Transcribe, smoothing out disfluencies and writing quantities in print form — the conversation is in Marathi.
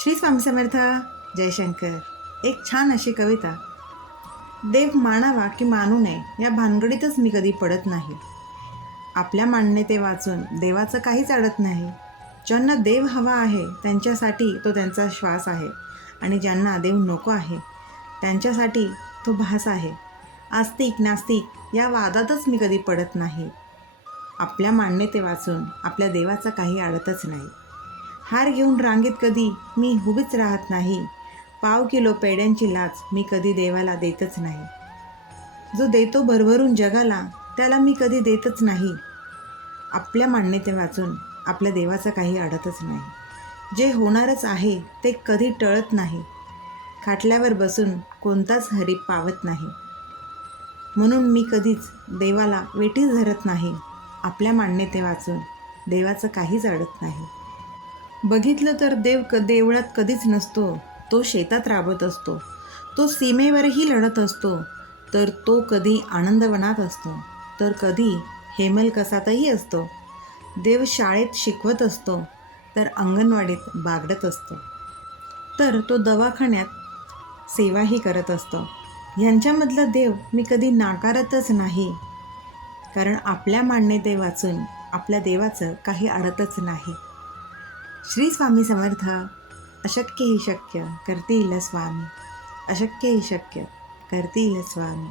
श्री स्वामी समर्थ जयशंकर. एक छान अशी कविता. देव मानावा की मानू नये या भानगडीतच मी कधी पडत नाही. आपल्या मान्यते वाचून देवाचं काहीच अडत नाही. ज्यांना देव हवा आहे त्यांच्यासाठी तो त्यांचा श्वास आहे, आणि ज्यांना देव नको आहे त्यांच्यासाठी तो भास आहे. आस्तिक नास्तिक या वादातच मी कधी पडत नाही. आपल्या मान्यते वाचून आपल्या देवाचं काही अडतच नाही. हार घेऊन रांगेत कधी मी उभीच राहत नाही. पाव किलो पेड्यांची लाच मी कधी देवाला देतच नाही. जो देतो भरभरून जगाला त्याला मी कधी देतच नाही. आपल्या मान्यते वाचून आपल्या देवाचं काही अडतच नाही. जे होणारच आहे ते कधी टळत नाही. खाटल्यावर बसून कोणताच हरी पावत नाही. म्हणून मी कधीच देवाला वेठीच धरत नाही. आपल्या मान्यते वाचून देवाचं काहीच अडत नाही. बघितलं तर देव देवळात कधीच नसतो. तो शेतात राबत असतो. तो सीमेवरही लढत असतो. तर तो कधी आनंदवनात असतो, तर कधी हेमलकसातही असतो. देव शाळेत शिकवत असतो, तर अंगणवाडीत बागडत असतो, तर तो दवाखान्यात सेवाही करत असतो. ह्यांच्यामधला देव मी कधी नाकारतच नाही, कारण आपल्या मान्यते वाचून आपल्या देवाचं काही अडतच नाही. श्री स्वामी समर्थ. अशक्य ही शक्य करतील स्वामी. अशक्य ही शक्य करतील स्वामी.